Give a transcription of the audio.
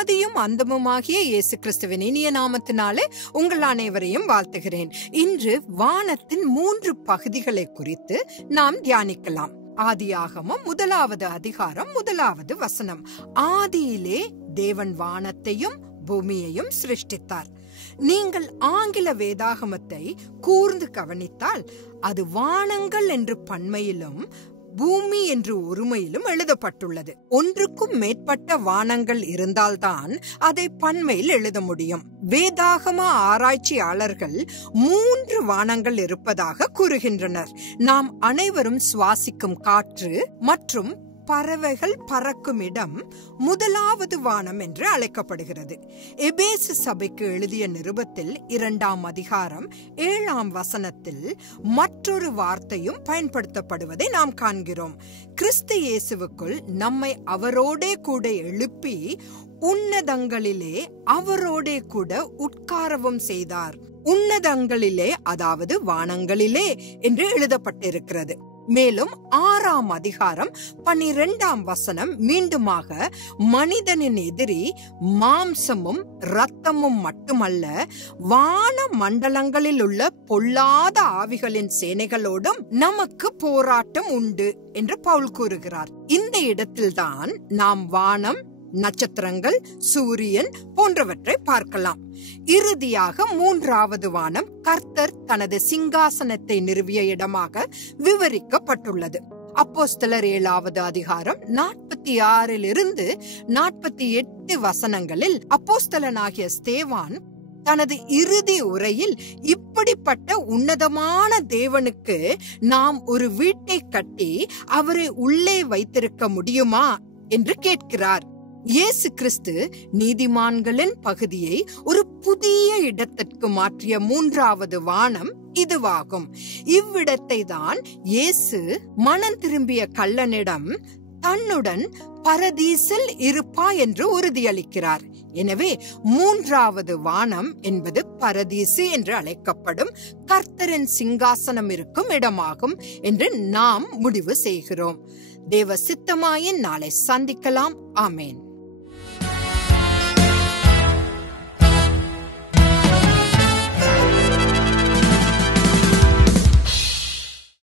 ஆதியும் அந்தமுமாகிய இயேசு கிறிஸ்துவின் இனிய நாமத்தினாலே உங்கள் அனைவரையும் வாழ்த்துகிறேன். இன்று வானத்தின் 3 பகுதிகளை குறித்து நாம் தியானிக்கலாம். ஆதியாகமம் 1வது அதிகாரம் 1வது வசனம். ஆதியிலே தேவன் வானத்தையும் பூமியையும் சிருஷ்டித்தார். நீங்கள் ஆங்கில வேதாகமத்தை கூர்ந்து கவனித்தால் அது வானங்கள் என்று பன்மையிலும் பூமி என்று ஒருமையிலும் எழுதப்பட்டுள்ளது. ஒன்றுக்கும் மேற்பட்ட வானங்கள் இருந்தால்தான் அதை பன்மையில் எழுத முடியும். வேதாகம ஆராய்ச்சியாளர்கள் 3 வானங்கள் இருப்பதாக கூறுகின்றனர். நாம் அனைவரும் சுவாசிக்கும் காற்று மற்றும் பறவைகள் பறக்கும் இடம் 1வது வானம் என்று அழைக்கப்படுகிறது. எபேசு சபைக்கு எழுதிய நிருபத்தில் 2ஆம் அதிகாரம் 7ஆம் வசனத்தில் மற்றொரு வார்த்தையும் பயன்படுத்தப்படுவதை நாம் காண்கிறோம். கிறிஸ்து இயேசுவுக்குள் நம்மை அவரோடே கூட எழுப்பி உன்னதங்களிலே அவரோடே கூட உட்காரவும் செய்தார். உன்னதங்களிலே, அதாவது வானங்களிலே என்று எழுதப்பட்டிருக்கிறது. மேலும் 6ஆம் அதிகாரம் 12ஆம் வசனம் மீண்டுமாக மனிதனின் எதிரி மாம்சமும் இரத்தமும் மட்டுமல்ல, வான மண்டலங்களில் உள்ள பொல்லாத ஆவிகளின் சேனைகளோடும் நமக்கு போராட்டம் உண்டு என்று பவுல் கூறுகிறார். இந்த இடத்தில்தான் நாம் வானம், நட்சத்திரங்கள், சூரியன் போன்றவற்றை பார்க்கலாம். இறுதியாக 3வது வானம் கர்த்தர் தனது சிங்காசனத்தை நிறுவிய இடமாக விவரிக்கப்பட்டுள்ளது. அப்போஸ்தலர் 7வது அதிகாரம் 46 48 வசனங்களில் அப்போஸ்தலனாகிய ஸ்தேவான் தனது இறுதி உரையில் இப்படிப்பட்ட உன்னதமான தேவனுக்கு நாம் ஒரு வீட்டை கட்டி அவரை உள்ளே வைத்திருக்க முடியுமா என்று கேட்கிறார். இயேசு கிறிஸ்து நீதிமான்களின் பகுதியை ஒரு புதிய இடத்திற்கு மாற்றிய 3வது வானம் இதுவாகும். இவ்விடத்தை தான் இயேசு மனம் திரும்பிய கள்ளனிடம் தன்னுடன் பரதீசில் இருப்பா என்று உறுதியளிக்கிறார். எனவே 3வது வானம் என்பது பரதீசு என்று அழைக்கப்படும் கர்த்தரின் சிங்காசனம் இருக்கும் இடமாகும் என்று நாம் முடிவு செய்கிறோம். தேவ சித்தமாயின் நாளை சந்திக்கலாம். ஆமேன்.